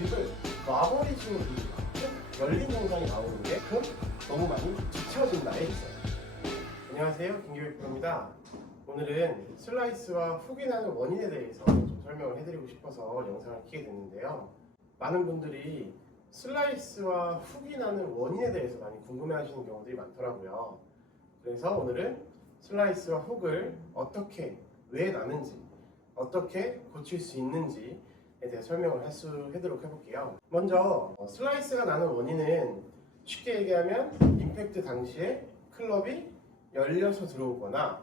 그립을 놔버리시는 분들이 많고 열린 현상이 나오는 게 너무 많이 뒤처진다에 있어요. 안녕하세요, 김규일 프로입니다. 오늘은 슬라이스와 훅이 나는 원인에 대해서 좀 설명을 해드리고 싶어서 영상을 켜게 됐는데요. 많은 분들이 슬라이스와 훅이 나는 원인에 대해서 많이 궁금해하시는 경우들이 많더라고요. 그래서 오늘은 슬라이스와 훅을 어떻게, 왜 나는지, 어떻게 고칠 수 있는지에 대해 설명을 해도록 해볼게요. 먼저 슬라이스가 나는 원인은 쉽게 얘기하면 임팩트 당시에 클럽이 열려서 들어오거나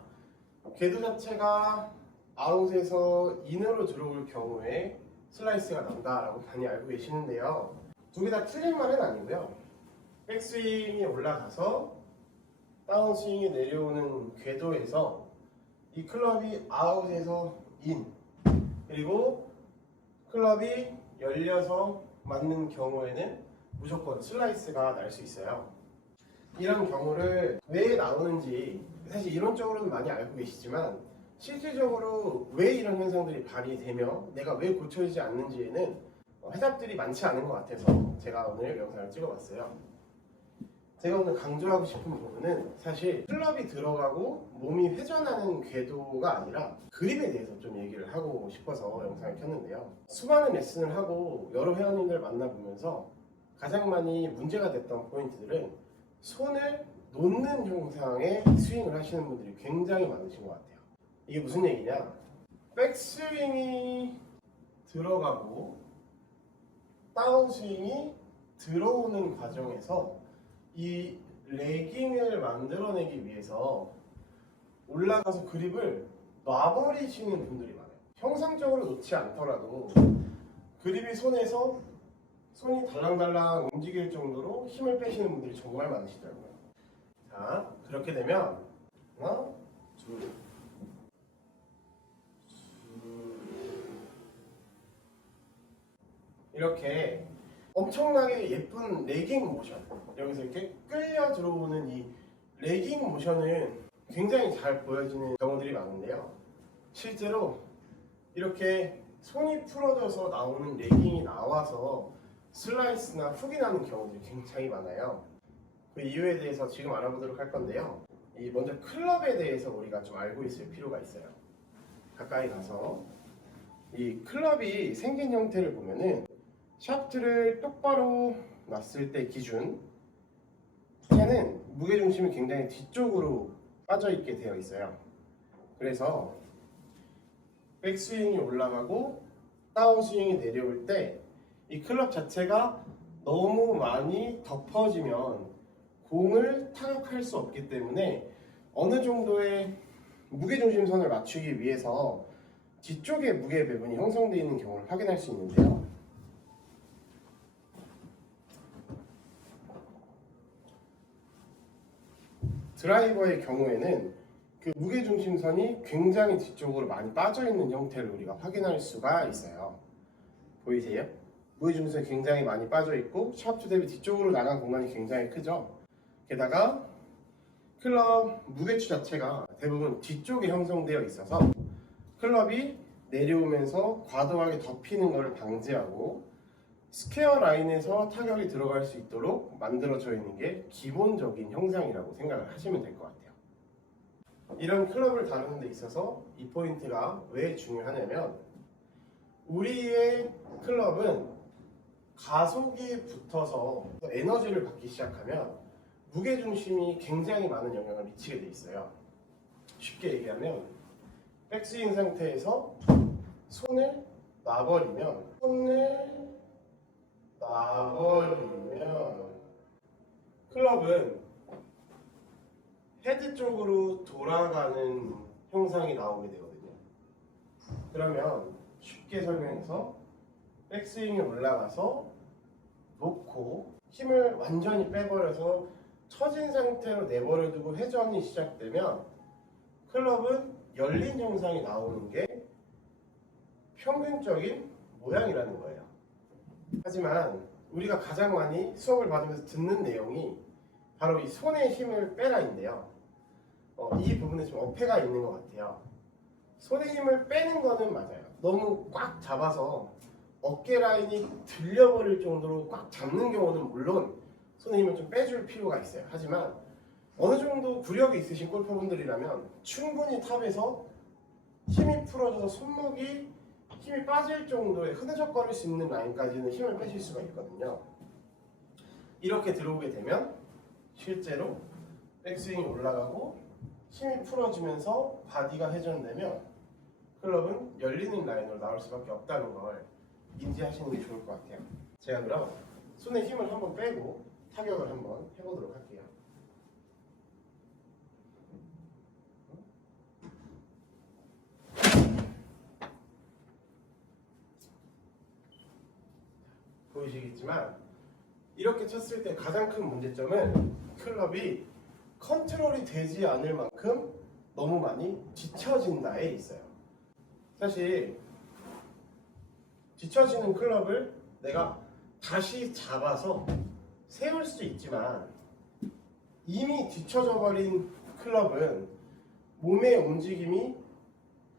궤도 자체가 아웃에서 인으로 들어올 경우에 슬라이스가 난다라고 많이 알고 계시는데요. 두 개 다 틀린 말은 아니고요. 백스윙이 올라가서 다운스윙이 내려오는 궤도에서 이 클럽이 아웃에서 인, 그리고 클럽이 열려서 맞는 경우에는 무조건 슬라이스가 날 수 있어요. 이런 경우를 왜 나오는지 사실 이론적으로는 많이 알고 계시지만 실질적으로 왜 이런 현상들이 발휘되며 내가 왜 고쳐지지 않는지에는 해답들이 많지 않은 것 같아서 제가 오늘 영상을 찍어봤어요. 제가 오늘 강조하고 싶은 부분은 사실 클럽이 들어가고 몸이 회전하는 궤도가 아니라 그립에 대해서 좀 얘기를 하고 싶어서 영상을 켰는데요. 수많은 레슨을 하고 여러 회원님들 만나보면서 가장 많이 문제가 됐던 포인트들은 손을 놓는 형상의 스윙을 하시는 분들이 굉장히 많으신 것 같아요. 이게 무슨 얘기냐? 백스윙이 들어가고 다운스윙이 들어오는 과정에서 이 레깅을 만들어내기 위해서 올라가서 그립을 놔버리시는 분들이 많아요. 형상적으로 놓지 않더라도 그립이 손에서 손이 달랑달랑 움직일 정도로 힘을 빼시는 분들이 정말 많으시더라고요. 자, 그렇게 되면 하나, 둘, 이렇게 엄청나게 예쁜 레깅 모션, 여기서 이렇게 끌려 들어오는 이 레깅 모션은 굉장히 잘 보여지는 경우들이 많은데요. 실제로 이렇게 손이 풀어져서 나오는 레깅이 나와서 슬라이스나 훅이 나는 경우들이 굉장히 많아요. 그 이유에 대해서 지금 알아보도록 할 건데요. 먼저 클럽에 대해서 우리가 좀 알고 있을 필요가 있어요. 가까이 가서 이 클럽이 생긴 형태를 보면은 샤프트를 똑바로 놨을 때 기준 얘는 무게중심이 굉장히 뒤쪽으로 빠져있게 되어 있어요. 그래서 백스윙이 올라가고 다운스윙이 내려올 때 이 클럽 자체가 너무 많이 덮어지면 공을 타격할 수 없기 때문에 어느 정도의 무게중심선을 맞추기 위해서 뒤쪽에 무게 배분이 형성되어 있는 경우를 확인할 수 있는데요. 드라이버의 경우에는 그 무게중심선이 굉장히 뒤쪽으로 많이 빠져있는 형태를 우리가 확인할 수가 있어요. 보이세요? 무게중심선이 굉장히 많이 빠져있고 샤프트 대비 뒤쪽으로 나간 공간이 굉장히 크죠. 게다가 클럽 무게추 자체가 대부분 뒤쪽에 형성되어 있어서 클럽이 내려오면서 과도하게 덮이는 것을 방지하고 스퀘어 라인에서 타격이 들어갈 수 있도록 만들어져 있는 게 기본적인 형상이라고 생각을 하시면 될 것 같아요. 이런 클럽을 다루는 데 있어서 이 포인트가 왜 중요하냐면 우리의 클럽은 가속이 붙어서 에너지를 받기 시작하면 무게중심이 굉장히 많은 영향을 미치게 돼 있어요. 쉽게 얘기하면 백스윙 상태에서 손을 놔버리면 클럽은 헤드 쪽으로 돌아가는 형상이 나오게 되거든요. 그러면 쉽게 설명해서 백스윙이 올라가서 놓고 힘을 완전히 빼버려서 처진 상태로 내버려두고 회전이 시작되면 클럽은 열린 형상이 나오는 게 평균적인 모양이라는 거예요. 하지만 우리가 가장 많이 수업을 받으면서 듣는 내용이 바로 이 손에 힘을 빼라인데요. 이 부분에 좀 어폐가 있는 것 같아요. 손에 힘을 빼는 거는 맞아요. 너무 꽉 잡아서 어깨 라인이 들려버릴 정도로 꽉 잡는 경우는 물론 손에 힘을 좀 빼줄 필요가 있어요. 하지만 어느 정도 구력이 있으신 골퍼분들이라면 충분히 탑에서 힘이 풀어져서 손목이 힘이 빠질 정도의 흐느적거릴 수 있는 라인까지는 힘을 빼실 수가 있거든요. 이렇게 들어오게 되면 실제로 백스윙이 올라가고 힘이 풀어지면서 바디가 회전되면 클럽은 열리는 라인으로 나올 수밖에 없다는 걸 인지하시는 게 좋을 것 같아요. 제가 그럼 손에 힘을 한번 빼고 타격을 한번 해보도록 할게요. 보이시겠지만 이렇게 쳤을 때 가장 큰 문제점은 클럽이 컨트롤이 되지 않을 만큼 너무 많이 뒤처진다에 있어요. 사실 뒤처지는 클럽을 내가 다시 잡아서 세울 수 있지만 이미 뒤처져 버린 클럽은 몸의 움직임이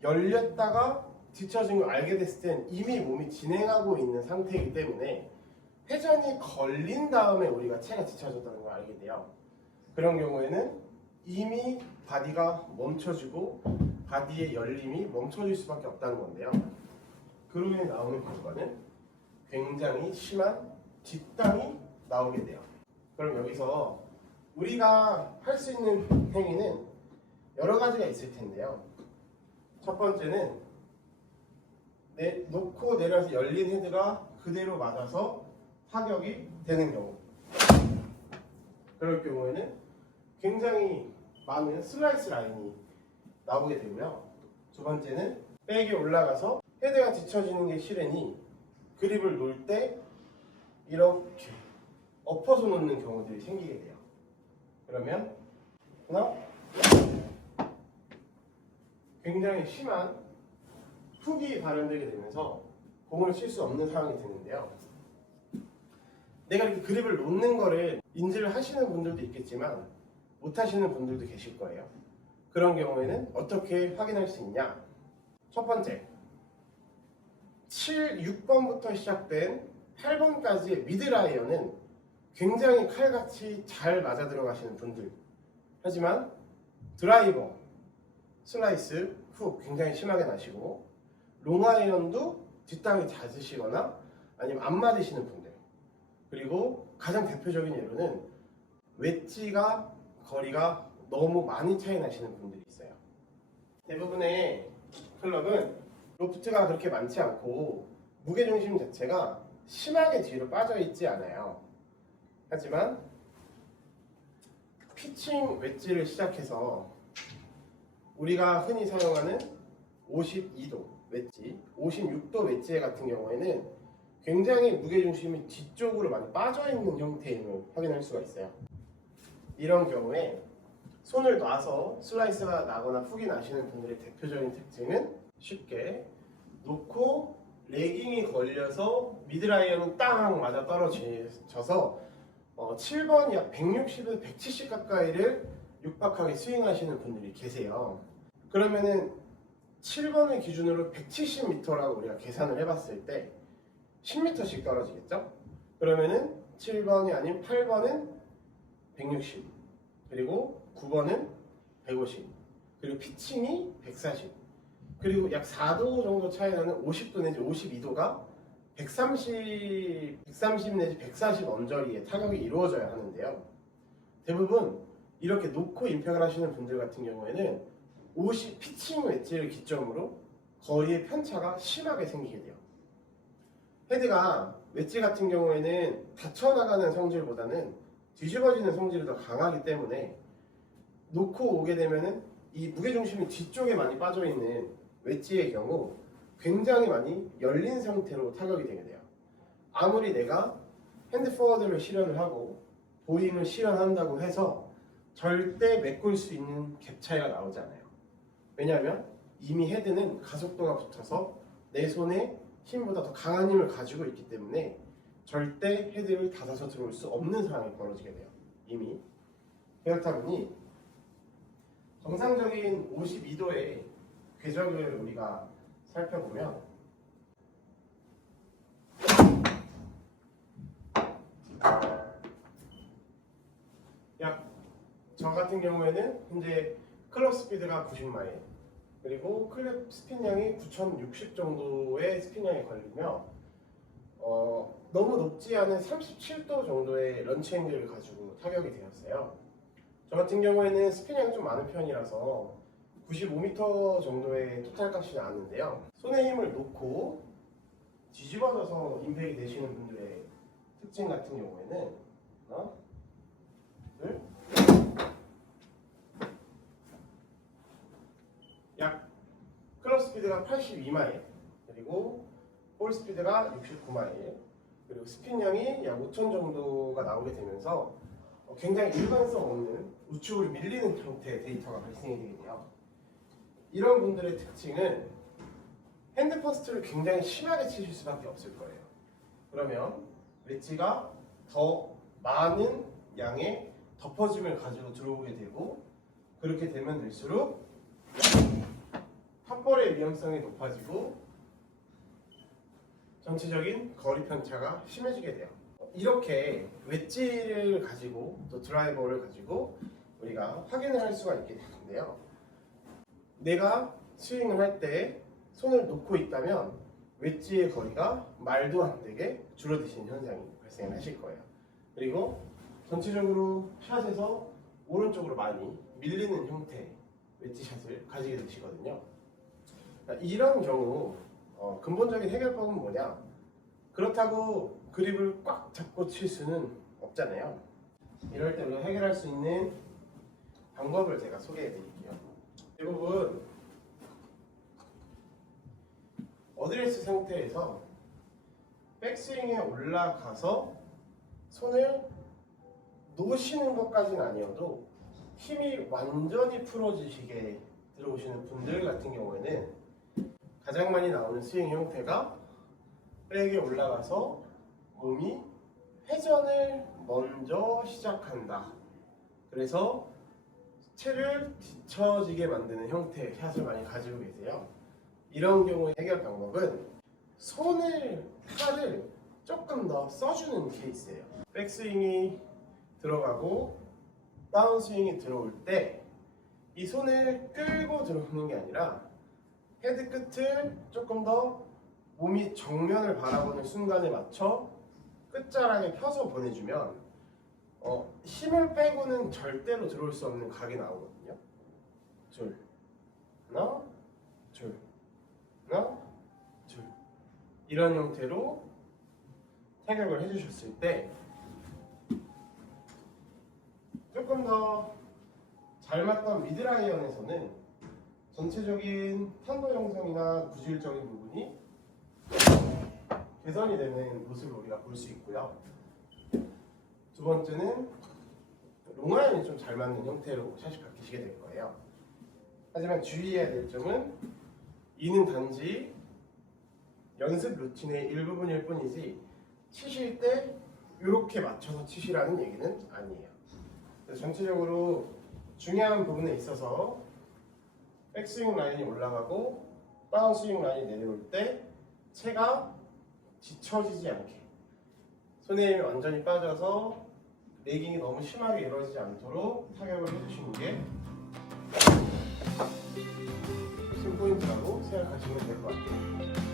열렸다가 뒤처진 걸 알게 됐을 땐 이미 몸이 진행하고 있는 상태이기 때문에 회전이 걸린 다음에 우리가 채가 뒤처졌다는 걸 알게 돼요. 그런 경우에는 이미 바디가 멈춰지고 바디의 열림이 멈춰질 수밖에 없다는 건데요. 그로 인해 나오는 결과는 굉장히 심한 뒷땅이 나오게 돼요. 그럼 여기서 우리가 할 수 있는 행위는 여러 가지가 있을 텐데요. 첫 번째는 놓고 내려서 열린 헤드가 그대로 맞아서 타격이 되는 경우. 그럴 경우에는 굉장히 많은 슬라이스 라인이 나오게 되고요. 두 번째는 백이 올라가서 헤드가 뒤처지는 게 싫으니 그립을 놓을 때 이렇게 엎어서 놓는 경우들이 생기게 돼요. 그러면 하나, 굉장히 심한 훅이 발현되게 되면서 공을 칠 수 없는 상황이 되는데요. 내가 이렇게 그립을 놓는 거를 인지를 하시는 분들도 있겠지만 못 하시는 분들도 계실 거예요. 그런 경우에는 어떻게 확인할 수 있냐? 첫 번째, 6번부터 시작된 8번까지의 미드라이언은 굉장히 칼같이 잘 맞아 들어가시는 분들. 하지만 드라이버, 슬라이스, 훅 굉장히 심하게 나시고 롱아이언도 뒷땅이 잦으시거나 아니면 안 맞으시는 분들. 그리고 가장 대표적인 예로는 웨지가 거리가 너무 많이 차이 나시는 분들이 있어요. 대부분의 클럽은 로프트가 그렇게 많지 않고 무게중심 자체가 심하게 뒤로 빠져 있지 않아요. 하지만 피칭 웨지를 시작해서 우리가 흔히 사용하는 52도 웨지, 56도 웨지 같은 경우에는 굉장히 무게중심이 뒤쪽으로 많이 빠져있는 형태임을 확인할 수가 있어요. 이런 경우에 손을 놔서 슬라이스가 나거나 훅이 나시는 분들의 대표적인 특징은 쉽게 놓고 레깅이 걸려서 미드라이언이 땅 맞아 떨어져서 7번이 약 160에서 170 가까이를 육박하게 스윙하시는 분들이 계세요. 그러면은 7번을 기준으로 170m라고 우리가 계산을 해봤을 때 10m씩 떨어지겠죠? 그러면은 7번이 아닌 8번은 160, 그리고 9번은 150, 그리고 피칭이 140, 그리고 약 4도 정도 차이 나는 50도 내지 52도가 130 내지 140 언저리에 타격이 이루어져야 하는데요. 대부분 이렇게 놓고 임팩을 하시는 분들 같은 경우에는 50 피칭 웨지를 기점으로 거리의 편차가 심하게 생기게 돼요. 헤드가 웨지 같은 경우에는 닫혀나가는 성질보다는 뒤집어지는 성질이 더 강하기 때문에 놓고 오게 되면은 이 무게중심이 뒤쪽에 많이 빠져있는 웨지의 경우 굉장히 많이 열린 상태로 타격이 되게 돼요. 아무리 내가 핸드 포워드를 실현을 하고 보잉을 실현한다고 해서 절대 메꿀 수 있는 갭 차이가 나오지 않아요. 왜냐하면 이미 헤드는 가속도가 붙어서 내 손에 힘보다 더 강한 힘을 가지고 있기 때문에 절대 헤드를 닫아서 들어올 수 없는 상황이 벌어지게 돼요. 이미. 그렇다 보니 정상적인 52도의 궤적을 우리가 살펴보면 약 저 같은 경우에는 현재 클럽 스피드가 90마일 그리고 클럽 스핀량이 9060 정도의 스핀량이 걸리며 너무 높지 않은 37도 정도의 런치 앵글을 가지고 타격이 되었어요. 저 같은 경우에는 스핀량이 좀 많은 편이라서 95m 정도의 토탈 값이 나왔는데요. 손에 힘을 놓고 뒤집어져서 임팩이 되시는 분들의 특징 같은 경우에는 하나, 둘, 약 클럽 스피드가 82마일 그리고 볼 스피드가 69마일 그리고 스핀량이 약 5천 정도가 나오게 되면서 굉장히 일관성 없는 우측으로 밀리는 형태의 데이터가 발생이 되게 돼요. 이런 분들의 특징은 핸드 퍼스트를 굉장히 심하게 치실 수밖에 없을 거예요. 그러면 웨지가 더 많은 양의 덮어짐을 가지고 들어오게 되고 그렇게 되면 될수록 탑볼의 위험성이 높아지고 전체적인 거리 편차가 심해지게 돼요. 이렇게 웨지를 가지고 또 드라이버를 가지고 우리가 확인을 할 수가 있게 되는데요. 내가 스윙을 할 때 손을 놓고 있다면 웨지의 거리가 말도 안 되게 줄어드시는 현상이 발생하실 거예요. 그리고 전체적으로 샷에서 오른쪽으로 많이 밀리는 형태의 웨지 샷을 가지게 되시거든요. 이런 경우 근본적인 해결법은 뭐냐? 그렇다고 그립을 꽉 잡고 칠 수는 없잖아요. 이럴 때 우리가 해결할 수 있는 방법을 제가 소개해 드릴게요. 대부분 어드레스 상태에서 백스윙에 올라가서 손을 놓으시는 것까지는 아니어도 힘이 완전히 풀어지시게 들어오시는 분들 같은 경우에는 가장 많이 나오는 스윙 형태가 백에 올라가서 몸이 회전을 먼저 시작한다. 그래서 채를 뒤처지게 만드는 형태의 샷을 많이 가지고 계세요. 이런 경우의 해결 방법은 팔을 조금 더 써주는 케이스예요. 백스윙이 들어가고 다운스윙이 들어올 때 이 손을 끌고 들어오는 게 아니라 헤드 끝을 조금 더 몸이 정면을 바라보는 순간에 맞춰 끝자락에 펴서 보내주면 힘을 빼고는 절대로 들어올 수 없는 각이 나오거든요. 둘, 하나, 둘, 하나, 둘 이런 형태로 타격을 해주셨을 때 조금 더 잘 맞던 미드라이언에서는 전체적인 탄도 형성이나 구질적인 부분이 개선이 되는 모습을 우리가 볼 수 있고요. 두 번째는 롱라인이 좀 잘 맞는 형태로 샷이 바뀌시게 될 거예요. 하지만 주의해야 될 점은 이는 단지 연습 루틴의 일부분일 뿐이지 치실 때 이렇게 맞춰서 치시라는 얘기는 아니에요. 그래서 전체적으로 중요한 부분에 있어서 백스윙 라인이 올라가고 다운스윙 라인이 내려올 때 채가 뒤처지지 않게 손에 힘이 완전히 빠져서 레깅이 너무 심하게 이루어지지 않도록 타격을 해주시는 게 핵심 포인트라고 생각하시면 될 것 같아요.